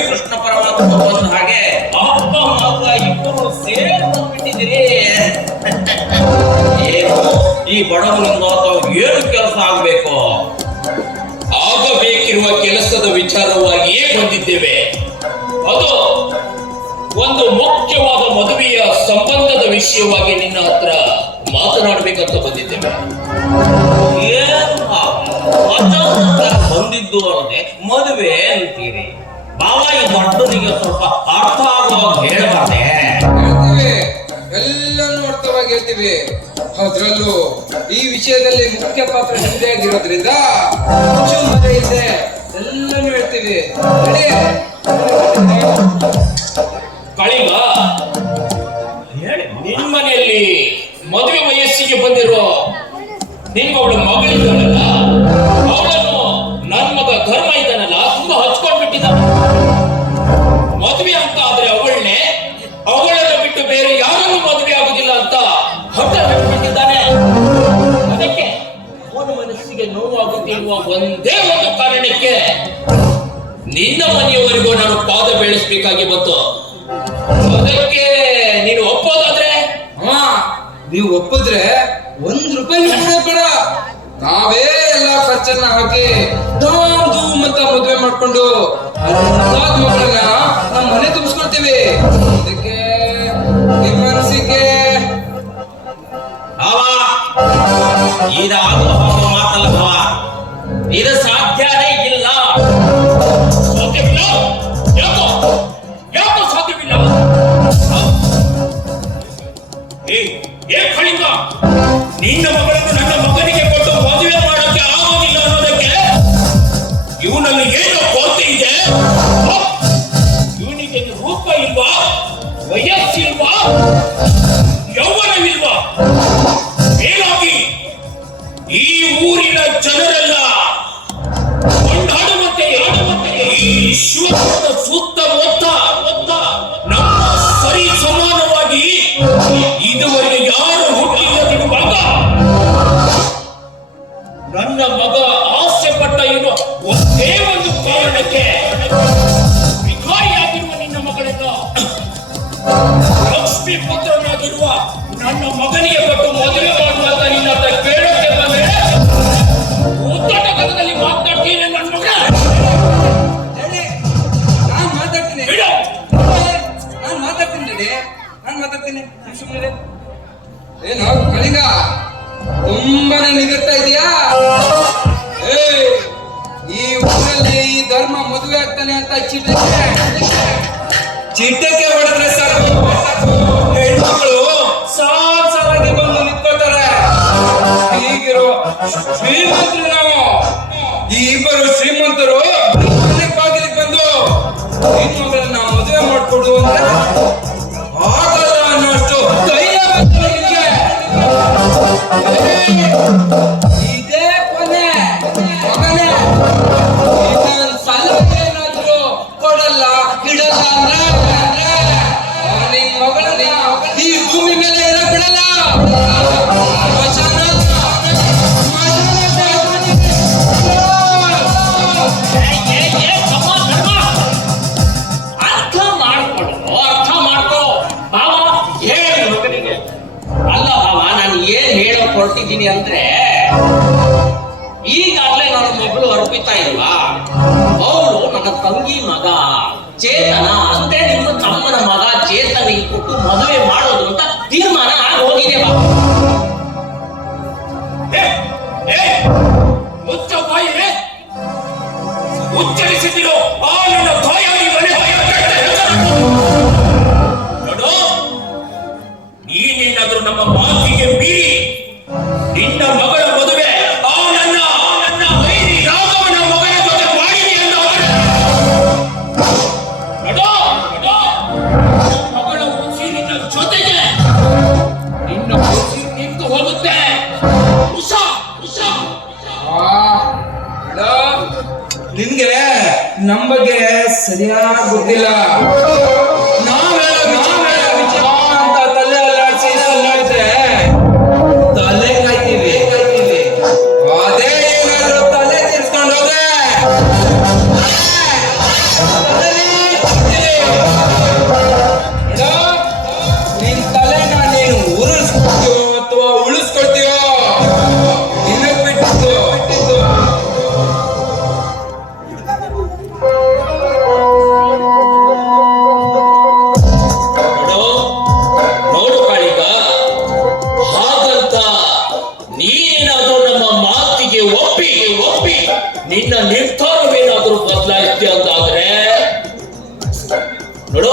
ಶ್ರೀಕೃಷ್ಣ ಪರಮಾತ್ಮ ಬಂದ ಹಾಗೆ ಅಪ್ಪ ಮಗ ಇಬ್ಬರು ಸೇರಿ ಬಂದ್ಬಿಟ್ಟಿದ್ದೀರಿ. ಈ ಬಡವರಿಂದ ಏನು ಕೆಲಸ ಆಗ್ಬೇಕು? ಆಗಬೇಕಿರುವ ಕೆಲಸದ ವಿಚಾರವಾಗಿಯೇ ಬಂದಿದ್ದೇವೆ. ಅದು ಒಂದು ಮುಖ್ಯವಾದ ಮದುವೆಯ ಸಂಬಂಧದ ವಿಷಯವಾಗಿ ನಿನ್ನ ಹತ್ರ ಮಾತನಾಡಬೇಕಂತ ಬಂದಿದ್ದೇವೆ. ಬಂದಿದ್ದು ಅಲ್ಲದೆ ಮದುವೆ ಅಂತೀರಿ. ಬಾವ ಈ ದೊಡ್ಡನಿಗೆ ಸ್ವಲ್ಪ ಅರ್ಥ ಆಗುವಾಗ ಹೇಳ್ಬಾರ್ದೆ ಹೇಳ್ತೀವಿ. ಎಲ್ಲನೂ ಅರ್ಥವಾಗಿ ಹೇಳ್ತೀವಿ. ಅದ್ರಲ್ಲೂ ಈ ವಿಷಯದಲ್ಲಿ ಮುಖ್ಯ ಪಾತ್ರ ನಿಮ್ದೇ ಆಗಿರೋದ್ರಿಂದ ಚುಮ್ಮನೆ ಇದೆ. ಎಲ್ಲನೂ ಹೇಳ್ತೀವಿ? ಕಳಿಗ ಹೇಳಿ ನಿನ್ ಮನೆಯಲ್ಲಿ ಮದುವೆ ವಯಸ್ಸಿಗೆ ಬಂದಿರೋ ನಿನ್ಗೊಬ್ಳು ಮಗಳಿದ್ದಾಳಲ್ಲ? ಅವಳನ್ನು ನನ್ನ ಮಗ ಧರ್ಮ ಇದ್ದಾನಲ್ಲ ಒಂದೇ ಒಂದು ಕಾರಣಕ್ಕೆ ನಿನ್ನ ಮನೆಯವರೆಗೂ ನಾನು ಪಾದ ಬೆಳೆಸಬೇಕಾಗಿ ಬಂತು. ಅದಕ್ಕೆ ನೀನು ಒಪ್ಪೋದಾದ್ರೆ? ಹಾ ನೀವು ಒಪ್ಪಿದ್ರೆ ಒಂದ್ ರೂಪಾಯಿ ಬೇಡ. ನಾವೇ ಎಲ್ಲ ಖರ್ಚನ್ನ ಹಾಕಿ ಧೂಮ್ ಧೂಮ್ ಅಂತ ಮದುವೆ ಮಾಡ್ಕೊಂಡು ಮಕ್ಕಳನ್ನ ನಮ್ಮ ಮನೆ ತುಂಬಿಸ್ಕೊಳ್ತೀವಿ. ಅದಕ್ಕೆ ನಿಮ್ಮ ಮನಸ್ಸಿಗೆ ಭಾವ ಇದು ಇದು ಸಾಧ್ಯನೇ ಈ ಸೂಕ್ತ ಮೊತ್ತ ನಮ್ಮ ಸರಿ ಸಮಾನವಾಗಿ ಇದುವರೆಗೆ ಯಾರು ಹುಟ್ಟಿಲ್ಲದಿರುವಾಗ ನನ್ನ ಮಗ ಆಸೆ ಪಟ್ಟ ಇರುವ ಒಂದೇ ಒಂದು ಕಾರಣಕ್ಕೆ ವಿಕಾರಿಯಾಗಿರುವ ನಿನ್ನ ಮಗಳಿಂದ ಲಕ್ಷ್ಮೀ ಪುತ್ರನಾಗಿರುವ ನನ್ನ ಮಗನಿಗೆ ಕೊಟ್ಟು ಮದುವೆ ಮಾಡುವಾಗ ನಿನ್ನ ಕೇಳೋಕೆ ಬಂದ್ರೆ ಕಥದಲ್ಲಿ ಮಾತನಾಡ್ತೀನಿ ನನ್ನ ಏನು ಕಳಿಂಗ ತುಂಬಾನೇ ನಿಗರ್ತಾ ಇದೀಯಾ ಈ ಊರಲ್ಲಿ ಈ ಧರ್ಮ ಮದುವೆ ಆಗ್ತಾನೆ ಅಂತ ಚಿಟ್ಟಕ್ಕೆ ಚಿಟ್ಟಕ್ಕೆ ಹೊಡೆದ್ರೆ ಸಾಕು. ಹೆಣ್ಮಕ್ಳು ಸಾಲ್ ಸಾಲಾಗಿ ಬಂದು ನಿಂತ್ಕೋತಾರೆ ಹೀಗಿರೋ ಶ್ರೀಮಂತರು ನಾವು. ಈ ಇಬ್ಬರು ಶ್ರೀಮಂತರು ಬಾಗಿಲಿಗೆ ಬಂದು ಹೆಣ್ಮಗಳನ್ನ ಮದುವೆ ಮಾಡ್ಕೊಡು ಅಂದ್ರೆ ありがとう。ಹೊರಟಿದ್ದೀನಿ ಅಂದ್ರೆ ಈಗಾಗ್ಲೇ ನಾನು ಮಗಳು ಅರ್ಪಿತಾ ಇಲ್ವಾ? ಅವಳು ನನ್ನ ತಂಗಿ ಮಗ. ಚೇತನ ಅಂದ್ರೆ ನಿಮ್ಮ ತಮ್ಮನ ಮಗ. ಚೇತನಿಗೆ ಕೊಟ್ಟು ಮದುವೆ ಮಾಡೋದು ಅಂತ ತೀರ್ಮಾನ ಆಗಿ ಹೋಗಿದೆ ಬಾ bila ನಿನ್ನ ನಿರ್ಧಾರವೇನಾದರೂ ಬದಲಾಯಿಸ್ತಿ ಅಂತಾದ್ರೆ, ನೋಡು,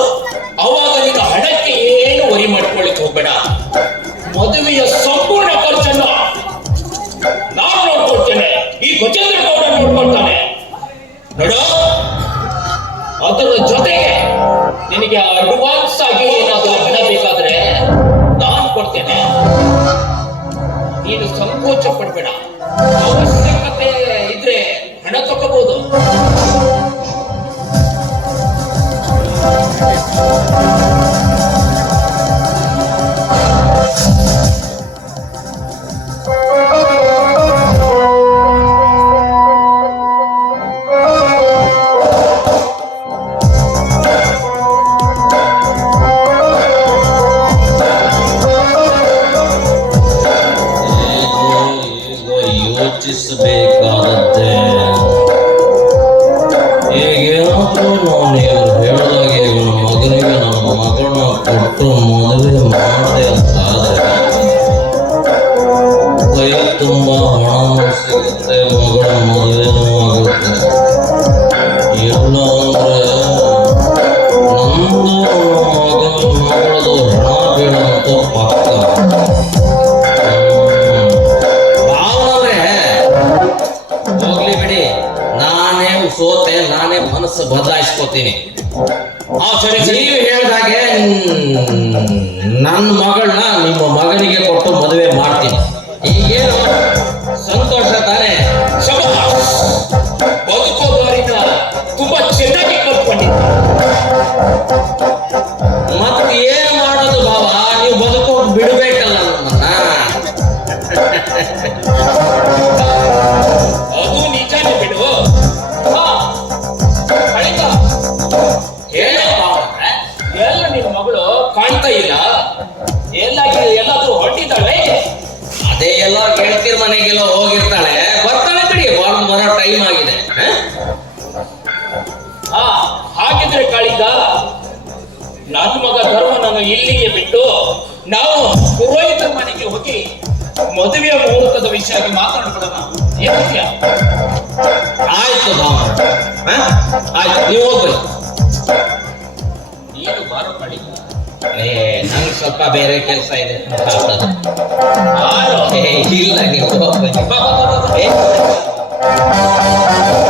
ಅವಾಗ ನಿನ್ನ ಹಣಕ್ಕೆ ಏನು ವರಿ ಮಾಡ್ಕೊಳ್ಳಿಕ್ ಹೋಗ್ಬೇಡ. ಮದುವೆಯ ಸಂಪೂರ್ಣ ಖರ್ಚನ್ನ ನಾನು ನೋಡ್ಕೊಳ್ತೇನೆ. ಈ ಗಜೇಂದ್ರ ಗೌಡ ನೋಡ್ಕೊಳ್ತಾನೆ. ನೋಡು, ಅದರ ಜೊತೆಗೆ ನಿನಗೆ ಅಡ್ವಾನ್ಸ್ ಆಗಿ ಏನಾದರೂ ಹಣ ಬೇಕಾದ್ರೆ ನಾನು ಕೊಡ್ತೇನೆ. ನೀನು ಸಂಕೋಚ ಪಡ್ಬೇಡ. ಅವಶ್ಯಕತೆ ಯೋಚಿಸಬೇಕಾದದ್ದೇ ತುಂಬ ಹಣ ಸಿಗುತ್ತೆ ಮಗಳ ಮದುವೆನೂ ಹೇಳ್ದಾಗೆ ನನ್ನ ಮಗಳನ್ನ ನಿಮ್ಮ ಮಗನಿಗೆ ಕೊಟ್ಟು ಮದುವೆ ಮಾಡ್ತೀನಿ. ಟೈಮ್ ಆಗಿದೆ? ಹಾಗಿದ್ರೆ ಕಾಳಿಕ ನನ್ನ ಮಗ ಧರ್ಮನನ್ನು ಇಲ್ಲಿಗೆ ಬಿಟ್ಟು ನಾವು ಪುರೋಹಿತರ ಮನೆಗೆ ಹೋಗಿ ಮದುವೆಯ ಮುಹೂರ್ತದ ವಿಷಯ? ಮಾತಾಡ್ಬಿಡೋಣ ಆಯ್ತು? ಆಯ್ತು ನೀವು ಹೋಗ್ಬೇಕು ನೀನು ಬಾರೋ ಕಾಳಿಕ ಏ ನಂಗೆ ಸ್ವಲ್ಪ ಬೇರೆ ಕೆಲಸ ಇದೆ. ಇಲ್ಲ ನೀವು Música